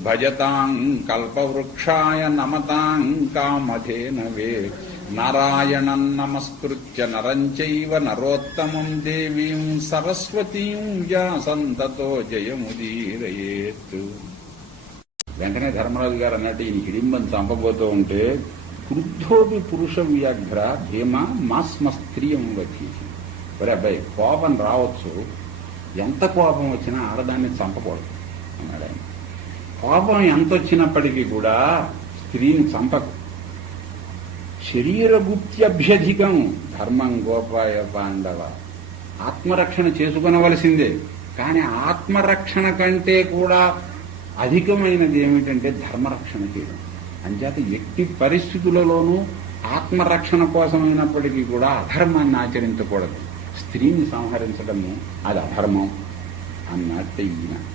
భజతాం కల్పవృక్షాయ నమతాం కామధేనవే నారాయణం నమస్కృత్య నరంచైవ నరోత్తమం దేవీం సరస్వతీం యాసంతతో జయముదీరయేత్. వెంటనే ధర్మరాజు గారు అన్నట్టు ఈయన హిడింబం చంపబోతూ ఉంటే క్రుద్ధోపి పురుష వ్యాఘ్ర భీమ మాస్మ స్త్రీయం వచ్చి ఒరే అబ్బాయి కోపం రావచ్చు. ఎంత కోపం వచ్చినా ఆడదాన్ని చంపకూడదు అన్నాడు ఆయన కోపం ఎంత వచ్చినప్పటికీ కూడా స్త్రీని చంపకు. శరీరగుప్త్యభ్యధికం ధర్మం గోపాయ పాండవ. ఆత్మరక్షణ చేసుకునవలసిందే. కానీ ఆత్మరక్షణ కంటే కూడా అధికమైనది ఏమిటంటే ధర్మరక్షణ చేయడం. అంచేత ఎట్టి పరిస్థితులలోనూ ఆత్మరక్షణ కోసమైనప్పటికీ కూడా అధర్మాన్ని ఆచరించకూడదు. స్త్రీని సంహరించడము అది అధర్మం అన్నట్టు ఈయన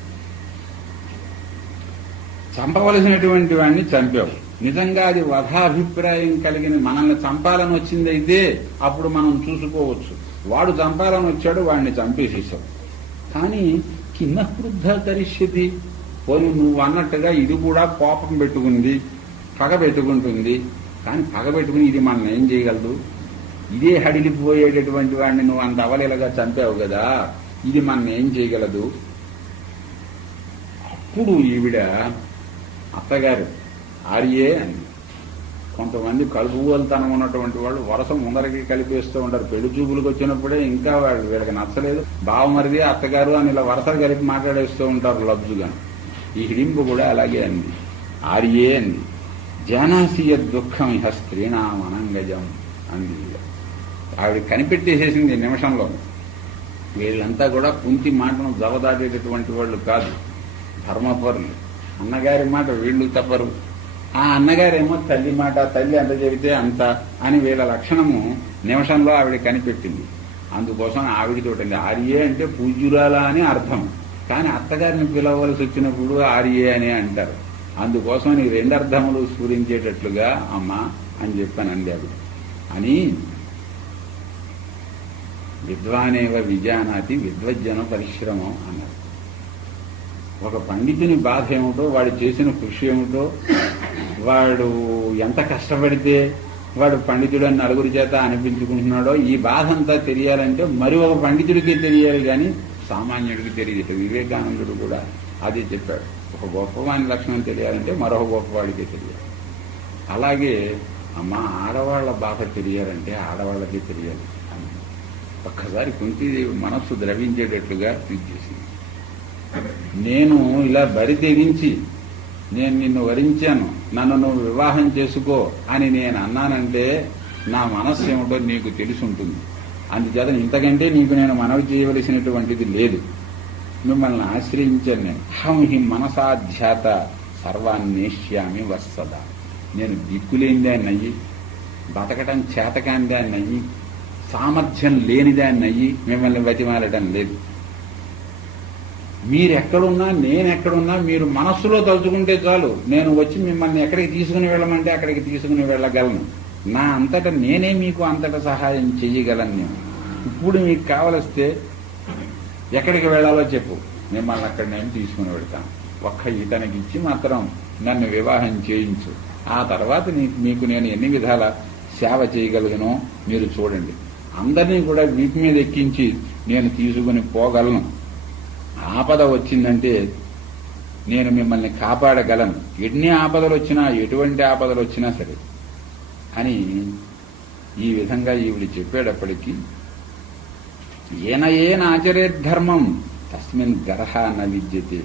చంపవలసినటువంటి వాడిని చంపావు. నిజంగా అది వధాభిప్రాయం కలిగిన మనల్ని చంపాలని వచ్చిందైతే అప్పుడు మనం చూసుకోవచ్చు. వాడు చంపాలని వచ్చాడు వాడిని చంపేసేసావు. కానీ కింద వృద్ధ కరిష్యతి. పోనీ నువ్వు అన్నట్టుగా ఇది కూడా కోపం పెట్టుకుంది పగ పెట్టుకుంటుంది. కానీ పగ పెట్టుకుని ఇది మనం ఏం చేయగలదు? ఇదే హడిలిపోయేటటువంటి వాడిని నువ్వు అంత అవలీలగా చంపావు కదా ఇది మనం ఏం చేయగలదు? అప్పుడు ఈవిడ అత్తగారు ఆర్యే అని. కొంతమంది కలుపుగోలుతనం ఉన్నటువంటి వాళ్ళు వరస ముందరకి కలిపేస్తూ ఉంటారు. పెళ్ళి చూపులకు వచ్చినప్పుడే ఇంకా వాళ్ళు వీళ్ళకి నచ్చలేదు. బావమరిది అత్తగారు అని ఇలా వరసలు కలిపి మాట్లాడేస్తూ ఉంటారు లబ్జుగా. ఈ హిడింపు కూడా అలాగే అంది. ఆర్యే అంది. జానాసీయ దుఃఖం ఇహ స్త్రీణాం అనంగజం అంది ఆవిడ కనిపెట్టేసేసింది ఈ నిమిషంలో. వీళ్ళంతా కూడా కుంతి మాటను జవదాటేటటువంటి వాళ్ళు కాదు. ధర్మపరులు. అన్నగారి మాట వీళ్ళు తప్పరు. ఆ అన్నగారేమో తల్లి మాట తల్లి అంత చెబితే అంత అని వీళ్ళ లక్షణము నిమిషంలో ఆవిడ కనిపెట్టింది. అందుకోసం ఆవిడతోటి ఆర్యే అంటే పూజ్యురాలా అని అర్థం. కానీ అత్తగారిని పిలవలసి వచ్చినప్పుడు ఆర్యే అని అంటారు. అందుకోసం నీ రెండు అర్థములు స్ఫురించేటట్లుగా అమ్మా అని చెప్పాను అంది ఆవిడ. అని విద్వానేవ విజానాతి విద్వజ్జన పరిశ్రమం అన్నారు. ఒక పండితుని బాధ ఏమిటో వాడు చేసిన కృషి ఏమిటో వాడు ఎంత కష్టపడితే వాడు పండితుడు అని నలుగురి చేత అనిపించుకుంటున్నాడో ఈ బాధ అంతా తెలియాలంటే మరి ఒక పండితుడికి తెలియాలి కానీ సామాన్యుడికి తెలియదు. వివేకానందుడు కూడా అదే చెప్పాడు. ఒక గొప్పవాని లక్షణం తెలియాలంటే మరొక గొప్పవాడికి తెలియాలి. అలాగే అమ్మ ఆడవాళ్ళ బాధ తెలియాలంటే ఆడవాళ్ళకి తెలియాలి. అని ఒక్కసారి కుంతీదేవి మనస్సు ద్రవించేటట్లుగా ఇది చేసింది నేను ఇలా బరి తెగించి నేను నిన్ను వరించాను నన్ను నువ్వు వివాహం చేసుకో అని నేను అన్నానంటే నా మనస్సు ఏమిటో నీకు తెలిసి ఉంటుంది అందుచేత ఇంతకంటే నీకు నేను మనవి చేయవలసినటువంటిది లేదు. మిమ్మల్ని ఆశ్రయించాను నేను. హం హి మనసాధ్యాత సర్వాన్నేష్యామి వత్సద. నేను దిక్కులేనిదాన్ని అయ్యి బతకటం చేతకాని దాన్ని అయ్యి సామర్థ్యం లేని దాన్ని అయ్యి మిమ్మల్ని బతిమాలటం లేదు. మీరు ఎక్కడున్నా నేను ఎక్కడున్నా మీరు మనస్సులో తలుచుకుంటే చాలు. నేను వచ్చి మిమ్మల్ని ఎక్కడికి తీసుకుని వెళ్ళమంటే అక్కడికి తీసుకుని వెళ్ళగలను. నా అంతటా నేనే మీకు అంతటా సహాయం చేయగలను నేను. ఇప్పుడు మీకు కావలిస్తే ఎక్కడికి వెళ్ళాలో చెప్పు. మిమ్మల్ని అక్కడ నేను తీసుకుని వెళ్తాను ఒక్క ఇతనికి ఇచ్చి మాత్రం నన్ను వివాహం చేయించు. ఆ తర్వాత మీకు నేను ఎన్ని విధాల సేవ చేయగలిగినో మీరు చూడండి. అందరినీ కూడా వీటి మీద ఎక్కించి నేను తీసుకుని పోగలను. ఆపద వచ్చిందంటే నేను మిమ్మల్ని కాపాడగలను. ఎన్ని ఆపదలు వచ్చినా ఎటువంటి ఆపదలు వచ్చినా సరే. అని ఈ విధంగా ఈవిడ చెప్పేటప్పటికీ ఏన ఏన ఆచరేద్ధర్మం తస్మిన్ గర్హ న విద్యతే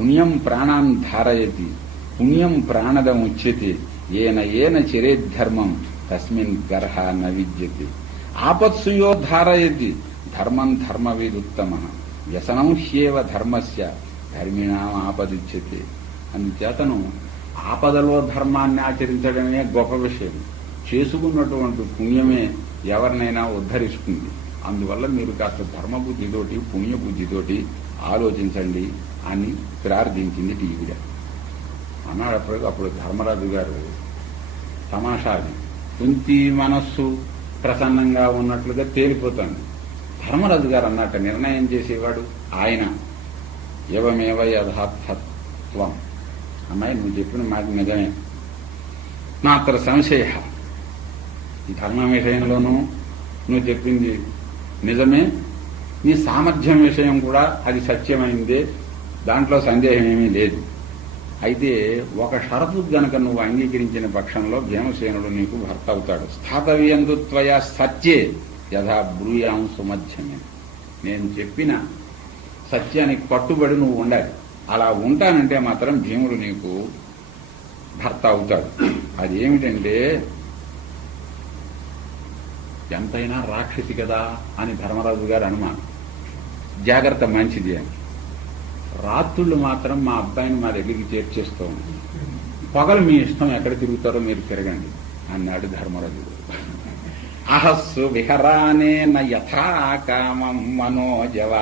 పుణ్యం ప్రాణాన్ ధారయతి పుణ్యం ప్రాణదముచ్యతే ఏన ఏన చరేద్ధర్మం తస్మిన్ గర్హ న విద్యతే ఆపత్సుయో ధారయతి ధర్మం ధర్మవిదుత్తమ. వ్యసనంహ్యేవ ధర్మస్య ధర్మిణాం ఆపదిచ్యతే అందుచేతను ఆపదలో ధర్మాన్ని ఆచరించడమే గొప్ప విషయం. చేసుకున్నటువంటి పుణ్యమే ఎవరినైనా ఉద్ధరిస్తుంది. అందువల్ల మీరు కాస్త ధర్మబుద్ధితోటి పుణ్యబుద్ధితోటి ఆలోచించండి అని ప్రార్థించింది టీవీడ. అన్నాడు అప్పుడు అప్పుడు ధర్మరాజు గారు తమాషాది. కుంతి మనస్సు ప్రసన్నంగా ఉన్నట్లుగా తేలిపోతుంది. ధర్మరాజు గారు అన్నట్టు నిర్ణయం చేసేవాడు ఆయన. ఏవమేవ యథార్థత్వం. అమ్మాయి నువ్వు చెప్పిన మాట నిజమే. నాత్ర సంశయ. ధర్మం విషయంలోనూ నువ్వు చెప్పింది నిజమే. నీ సామర్థ్యం విషయం కూడా అది సత్యమైందే. దాంట్లో సందేహం ఏమీ లేదు. అయితే ఒక షరతు గనక నువ్వు అంగీకరించిన పక్షంలో భీమసేనుడు నీకు భర్త అవుతాడు. స్థాతవ్యందు త్వయా సత్యే. యథా బ్రూయాం సుమధ్యమే. నేను చెప్పిన సత్యానికి పట్టుబడి నువ్వు ఉండాలి. అలా ఉంటానంటే మాత్రం భీముడు నీకు భర్త అవుతాడు. అది ఏమిటంటే ఎంతైనా రాక్షసి కదా అని ధర్మరాజు గారు అనుమానం. జాగ్రత్త మంచిది అని. రాత్రుళ్ళు మాత్రం మా అబ్బాయిని మా దగ్గరికి చేర్చేస్తూ ఉంది పగలు మీ ఇష్టం ఎక్కడ తిరుగుతారో మీరు తిరగండి అన్నాడు ధర్మరాజు అహస్సు విహరానేన యథా కామం మనోజవ.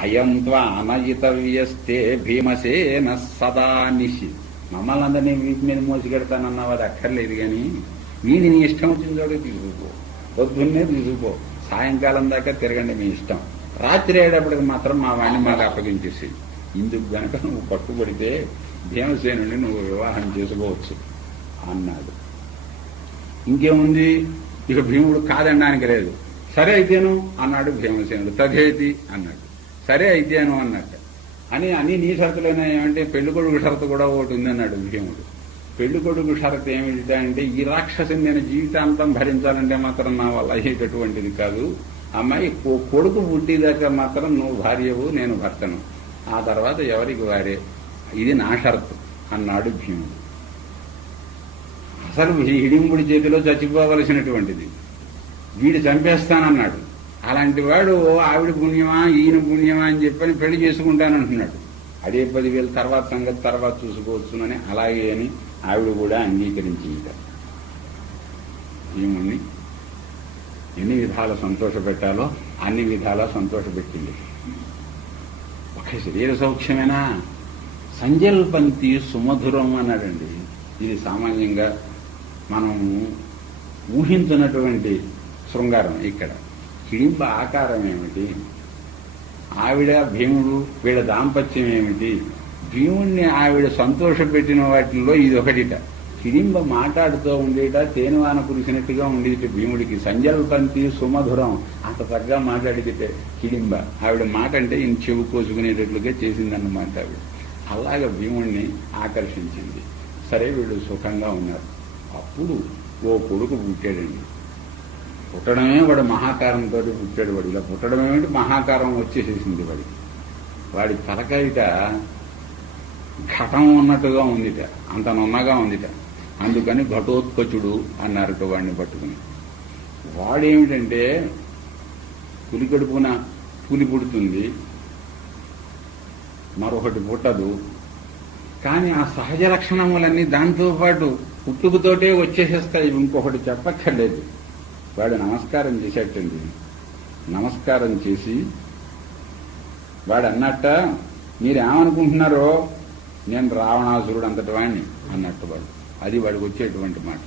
అయం త్వానయితవ్యస్తే భీమసేన సదా నిషి మమ్మల్ని అందరినీ వీటి మీద మోసిగెడతానన్నావు అది అక్కర్లేదు కానీ మీది నీ ఇష్టం వచ్చిన చోటు తీసుకుపో. పొద్దున్నే తీసుకుపో. సాయంకాలం దాకా తిరగండి మీ ఇష్టం. రాత్రి అయ్యేటప్పటికి మాత్రం మా వాడిని మాకు అప్పగించేసి ఇందుకు గనక నువ్వు పట్టుబడితే భీమసేనుని నువ్వు వివాహం చేసుకోవచ్చు అన్నాడు. ఇంకేముంది? ఇక భీముడు కాదనడానికి లేదు. సరే అయితేను అన్నాడు భీమసేనుడు. తదేతి అన్నాడు. సరే అయితేను అన్నట్టు అని అన్ని నీ షరతులోనే ఏమంటే పెళ్ళి కొడుకు షరతు కూడా ఒకటి ఉందన్నాడు భీముడు. పెళ్ళి కొడుకు షరతు ఏమిటి అంటే ఈ రాక్షసుని నేను జీవితాంతం భరించాలంటే మాత్రం నా వల్ల అయ్యేటటువంటిది కాదు. అమ్మాయి కొడుకు కొడుకు పుట్టిదాకా మాత్రం నువ్వు భార్యవు నేను భర్తను. ఆ తర్వాత ఎవరికి వారే? ఇది నా షరతు అన్నాడు భీముడు. అసలు ఈ చేతిలో చచ్చిపోవలసినటువంటిది. వీడు చంపేస్తానన్నాడు. అలాంటి వాడు ఆవిడ పుణ్యమా ఈయన పుణ్యమా అని చెప్పని పెళ్ళి చేసుకుంటానంటున్నాడు. అదే పదివేల తర్వాత సంగతి తర్వాత చూసుకోవచ్చునని అలాగే అని ఆవిడ కూడా అంగీకరించింది. భీముణ్ణి ఎన్ని విధాల సంతోష పెట్టాలో అన్ని విధాల సంతోషపెట్టింది ఒక శరీర సౌఖ్యమేనా? సంజల్పంతి సుమధురం అన్నాడండి. ఇది సామాన్యంగా మనం ఊహించినటువంటి శృంగారం ఇక్కడ. హిడింప ఆకారం ఏమిటి? ఆవిడ భీముడు వీళ్ళ దాంపత్యం ఏమిటి? భీముణ్ణి ఆవిడ సంతోషపెట్టిన వాటిల్లో ఇది ఒకటిట. హిడింబ మాట్లాడుతూ ఉండేట తేనువాన కురిసినట్టుగా ఉండేట భీముడికి. సంజల్పంతి సుమధురం అంత తగ్గ మాట్లాడితే హిడింబ ఆవిడ మాట అంటే ఈయన చెవు కోసుకునేటట్లుగా చేసిందన్నమాట ఆవిడ. అలాగ భీముణ్ణి ఆకర్షించింది. సరే వీళ్ళు సుఖంగా ఉన్నారు. అప్పుడు ఓ కొడుకు పుట్టాడండి. పుట్టడమే వాడు మహాకారంతో పుట్టాడు వాడు. ఇలా పుట్టడం ఏమిటి? మహాకారం వచ్చేసేసింది వాడికి. వాడి తలకాయిట ఘటం ఉన్నట్టుగా ఉందిట. అంత నున్నగా ఉందిట. అందుకని ఘటోత్కచుడు అన్నారు వాడిని పట్టుకుని. వాడేమిటంటే పులి కడుపున పులి పుడుతుంది. మరొకటి పుట్టదు. కానీ ఆ సహజ లక్షణములన్నీ దాంతో పాటు పుట్టుకతోటే వచ్చేసేస్తాయి ఇంకొకటి చెప్పక్కర్లేదు. వాడు నమస్కారం చేసేటండి. నమస్కారం చేసి వాడు అన్నట్ట మీరేమనుకుంటున్నారో నేను రావణాసురుడు అంతటి వాణ్ణి అన్నట్టు వాడు. అది వాడికి వచ్చేటువంటి మాట.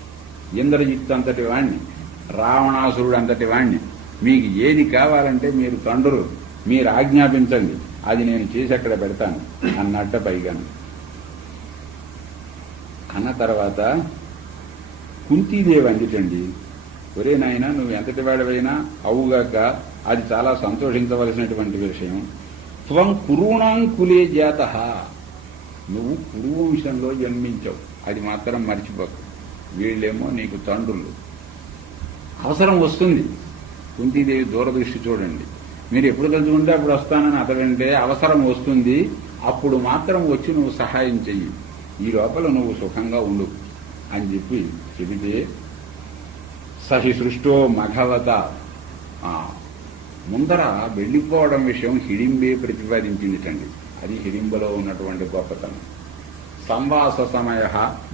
ఇంద్రజిత్తు అంతటి వాణ్ణి రావణాసురుడు అంతటి వాణ్ణి. మీకు ఏది కావాలంటే మీరు తండ్రులు మీరు ఆజ్ఞాపించండి. అది నేను చేసి అక్కడ పెడతాను అన్నట్ట పైగాను. అన్న తర్వాత కుంతీదేవి అందిటండి ఒరే నాయన నువ్వు ఎంతటి వాడివైనా అవుగాక అది చాలా సంతోషించవలసినటువంటి విషయం. త్వం కురుణాంకులే జాత. నువ్వు కురువంశంలో జన్మించావు. అది మాత్రం మర్చిపోకు. వీళ్ళేమో నీకు తండ్రులు. అవసరం వస్తుంది. కుంతీదేవి దూరదృష్టి చూడండి. మీరు ఎప్పుడు తలుచుకుంటే అప్పుడు వస్తానని అతడంటే అవసరం వస్తుంది. అప్పుడు మాత్రం వచ్చి నువ్వు సహాయం చెయ్యి. ఈ లోపల నువ్వు సుఖంగా ఉండు అని చెప్పి చెబితే సహి సృష్టో మఘవత. ముందర వెళ్ళిపోవడం విషయం హిడింబే ప్రతిపాదించిందిటండి. అది హిడింబలో ఉన్నటువంటి గొప్పతనం. సంవాస సమయ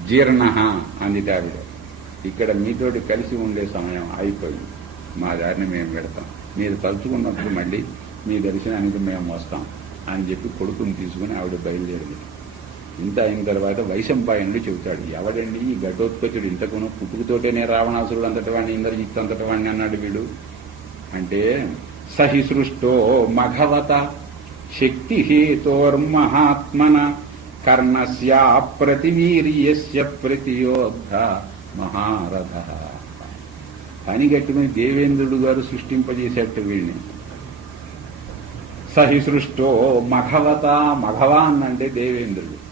జీర్ణ అంది ఆవిడ ఇక్కడ మీతోటి కలిసి ఉండే సమయం అయిపోయింది. మా దారిని మేము పెడతాం. మీరు తలుచుకున్నప్పుడు మళ్ళీ మీ దర్శనానికి మేము వస్తాం అని చెప్పి కొడుకుని తీసుకుని ఆవిడ బయలుదేరింది. ఇంత అయిన తర్వాత వైశంపాయనుడు చెబుతాడు ఎవడండి ఈ గడ్డోత్పత్తుడు? ఇంతకును పుట్టుకతోటేనే రావణాసురుడు అంతటి వాడిని ఇంద్రజిత్తు అంతటి వాడిని అన్నాడు వీడు. అంటే సహి సృష్టో మఘవత శక్తి హేతోర్మహాత్మన కర్ణస్యా ప్రతివీర్యస్య ప్రతియోద్ధ మహారథ. పని గట్టుకుని దేవేంద్రుడు గారు సృష్టింపజేసేట్టు వీడిని. సహి సృష్టో మఘవత మఘవా అంటే దేవేంద్రుడు.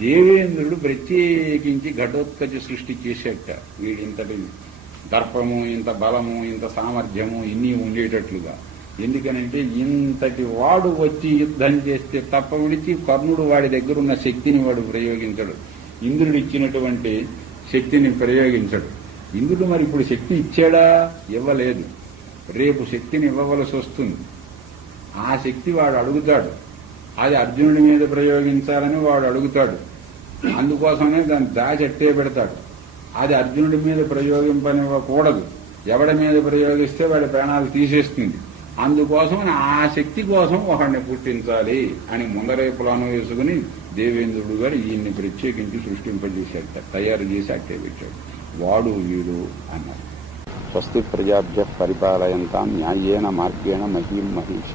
దేవేంద్రుడు ప్రత్యేకించి ఘటోత్కచ సృష్టి చేసేట వీడింతటి దర్పము ఇంత బలము ఇంత సామర్థ్యము ఇన్ని ఉండేటట్లుగా. ఎందుకనంటే ఇంతటి వాడు వచ్చి యుద్ధం చేస్తే తప్ప విడిచి కర్ణుడు వాడి దగ్గర ఉన్న శక్తిని వాడు ప్రయోగించడు. ఇంద్రుడు ఇచ్చినటువంటి శక్తిని ప్రయోగించడు. ఇంద్రుడు మరి ఇప్పుడు శక్తి ఇచ్చాడా? ఇవ్వలేదు. రేపు శక్తిని ఇవ్వవలసి వస్తుంది. ఆ శక్తి వాడు అడుగుతాడు. అది అర్జునుడి మీద ప్రయోగించాలని వాడు అడుగుతాడు. అందుకోసమే దాన్ని దాచెట్టే పెడతాడు. అది అర్జునుడి మీద ప్రయోగింపనివ్వకూడదు. ఎవడి మీద ప్రయోగిస్తే వాడి ప్రాణాలు తీసేస్తుంది. అందుకోసం ఆ శక్తి కోసం ఒకడిని పుట్టించాలి అని ముందరే ప్లాను వేసుకుని దేవేంద్రుడు గారు ఈయన్ని ప్రత్యేకించి సృష్టింపజేశాడు తయారు చేసి అట్టే పెట్టాడు. వాడు వీడు అన్నారు స్వస్తి ప్రజాభ్య పరిపాలయంతా న్యాయేన మార్గేణ మహీం మహిష